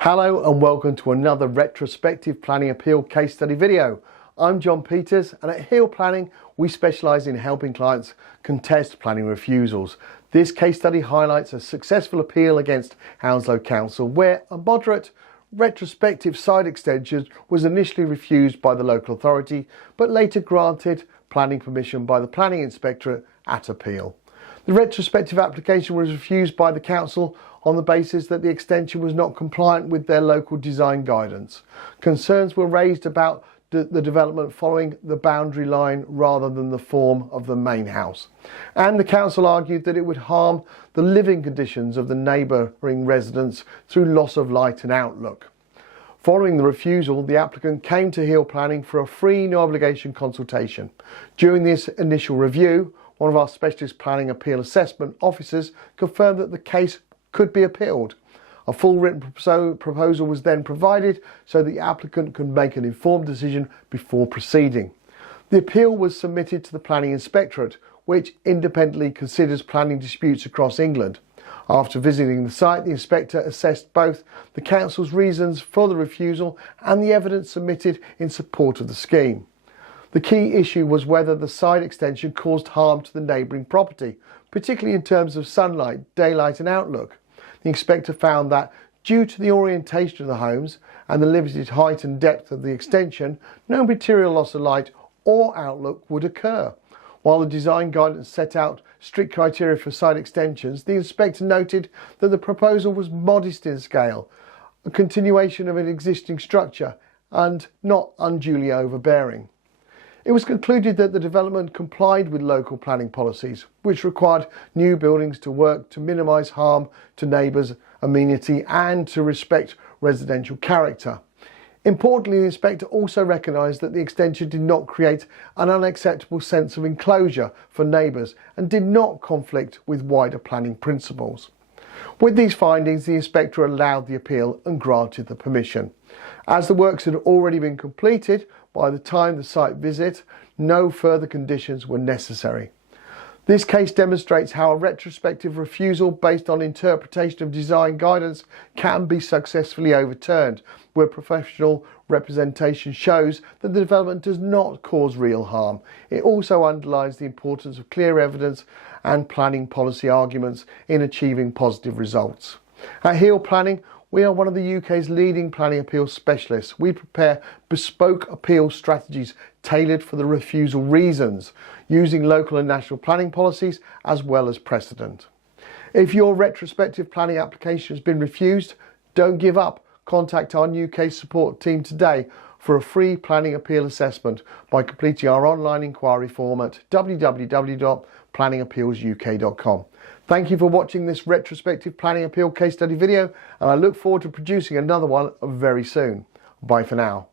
Hello and welcome to another retrospective planning appeal case study video. I'm John Peters, and at Hill Planning we specialise in helping clients contest planning refusals. This case study highlights a successful appeal against Hounslow Council where a moderate retrospective side extension was initially refused by the local authority but later granted planning permission by the planning inspectorate at appeal. The retrospective application was refused by the council on the basis that the extension was not compliant with their local design guidance. Concerns were raised about the development following the boundary line rather than the form of the main house. And the council argued that it would harm the living conditions of the neighbouring residents through loss of light and outlook. Following the refusal, the applicant came to Hill Planning for a free no obligation consultation. During this initial review, one of our specialist planning appeal assessment officers confirmed that the case could be appealed. A full written proposal was then provided so the applicant could make an informed decision before proceeding. The appeal was submitted to the planning inspectorate, which independently considers planning disputes across England. After visiting the site, the inspector assessed both the council's reasons for the refusal and the evidence submitted in support of the scheme. The key issue was whether the side extension caused harm to the neighbouring property, particularly in terms of sunlight, daylight and outlook. The inspector found that, due to the orientation of the homes and the limited height and depth of the extension, no material loss of light or outlook would occur. While the design guidance set out strict criteria for side extensions, the inspector noted that the proposal was modest in scale, a continuation of an existing structure and not unduly overbearing. It was concluded that the development complied with local planning policies, which required new buildings to work to minimise harm to neighbours' amenity and to respect residential character. Importantly, the inspector also recognised that the extension did not create an unacceptable sense of enclosure for neighbours and did not conflict with wider planning principles. With these findings, the inspector allowed the appeal and granted the permission. As the works had already been completed by the time of the site visit, no further conditions were necessary. This case demonstrates how a retrospective refusal based on interpretation of design guidance can be successfully overturned, where professional representation shows that the development does not cause real harm. It also underlines the importance of clear evidence and planning policy arguments in achieving positive results. At Hill Planning, we are one of the UK's leading planning appeal specialists. We prepare bespoke appeal strategies tailored for the refusal reasons, using local and national planning policies as well as precedent. If your retrospective planning application has been refused, don't give up. Contact our UK support team today for a free planning appeal assessment by completing our online inquiry form at www.planningappealsuk.com. Thank you for watching this retrospective planning appeal case study video, and I look forward to producing another one very soon. Bye for now.